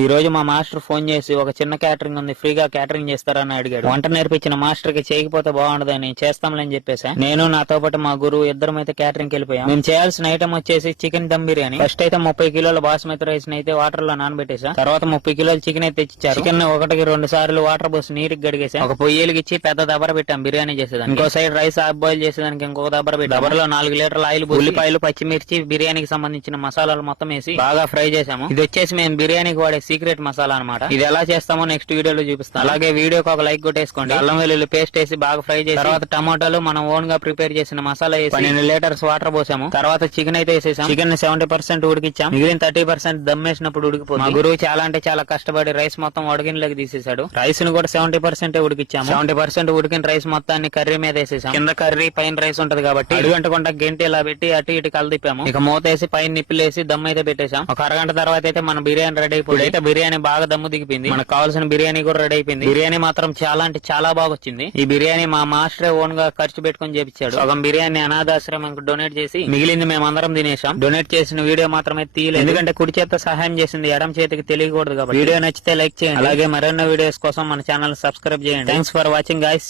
ఈ రోజు మా మాస్టర్ ఫోన్ చేసి ఒక చిన్న క్యాటరింగ్ ఉంది, ఫ్రీగా క్యాటరింగ్ చేస్తారని అడిగాడు. వంట నేర్పించిన మాస్టర్ కి చేయకపోతే బాగుండదని చేస్తాంలని చెప్పేసా. నేను నాతో పాటు మా గురువు ఇద్దరం అయితే క్యాటరింగ్ వెళ్ళిపోయాం. మేము చేయాల్సిన ఐటమ్ వచ్చేసి చికెన్ దమ్ బిర్యానీ. ఫస్ట్ అయితే 30 కిలోల బాస్మతి రైస్ అయితే వాటర్ లో నానబెట్టేసా. తర్వాత 30 కిలోల చికెన్ అయితే తెచ్చిచ్చారు. చికెన్ 1-2 సార్లు వాటర్ పోసి నీరుకి గడిగేసా. ఒక పొయ్యిలిగిచ్చి పెద్ద దబర పెట్టాం బిర్యానీ చేసేదానికి. ఇంకో సైడ్ రైస్ హాఫ్ బాయిల్ చేసేదానికి ఇంకొక దబర పెట్టి దబరలో 4 లీటర్ల ఆయిల్, ఉల్లిపాయలు, పచ్చిమిర్చి, బిర్యానీకి సంబంధించిన మసాలాలు మొత్తం వేసి బాగా ఫ్రై చేసాము. ఇది వచ్చేసి మేము బిర్యానీకి వాడే సీక్రెట్ మసాలా అన్నమాట. ఇది ఎలా చేస్తామో నెక్స్ట్ వీడియోలో చూపిస్తాను. అలాగే వీడియోకి ఒక లైక్ కొట్టేసుకోండి. అల్లం వెల్లుల్లి పేస్ట్ వేసి బాగా ఫ్రై చేసి తర్వాత టమాటాలు మనం ఓన్ గా ప్రిపేర్ చేసిన మసాలా వేసి 12 లీటర్స్ వాటర్ పోసాము. తర్వాత చికెన్ అయితే వేసేసాం. చికెన్ 70% ఉడికిచ్చాం. మిగిలిన 30% దమ్ వేసినప్పుడు ఉడికిపోతుంది. మా గురువు చాలా అంటే చాలా కష్టపడి రైస్ మొత్తం వడగినలోకి తీసేశాడు. రైస్ ను కూడా 70% ఉడికిచ్చాము. 70% ఉడికిన రైస్ మొత్తాన్ని కర్రీ మీద వేసేసాం. కింద కర్రీ పైన రైస్ ఉంటది కాబట్టి అడుగంటకుండా గంట ఇలా పెట్టి అటు ఇటు కలదిప్పాము. ఇక మూత వేసి పైన నిప్పులేసి దమ్ అయితే పెట్టేశాం. ఒక అరగంట తర్వాత అయితే మన బిర్యానీ రెడీ అయిపోయింది. అయితే బిర్యానీ బాగా దమ్ము దిగిపోయింది. మనకు కావాల్సిన బిర్యానీ కూడా రెడీ అయిపోయింది. బిర్యానీ మాత్రం చాలా అంటే చాలా బాగా వచ్చింది. ఈ బిర్యానీ మా మాస్టరే ఓన్ గా ఖర్చు పెట్టుకుని చేపించాడు. సగం బిర్యానీ అనాథాశ్రమంకి డొనేట్ చేసి మిగిలింది మేము అందరం తినేసాం. డొనేట్ చేసిన వీడియో మాత్రమే తీయలేదు, ఎందుకంటే కుడి చేత సహాయం చేసింది ఎడం చేతికి తెలియకూడదు కాబట్టి. వీడియో నచ్చితే లైక్ చేయండి. అలాగే మరిన్ని వీడియోస్ కోసం మన ఛానల్ సబ్స్క్రైబ్ చేయండి. Thanks for watching guys.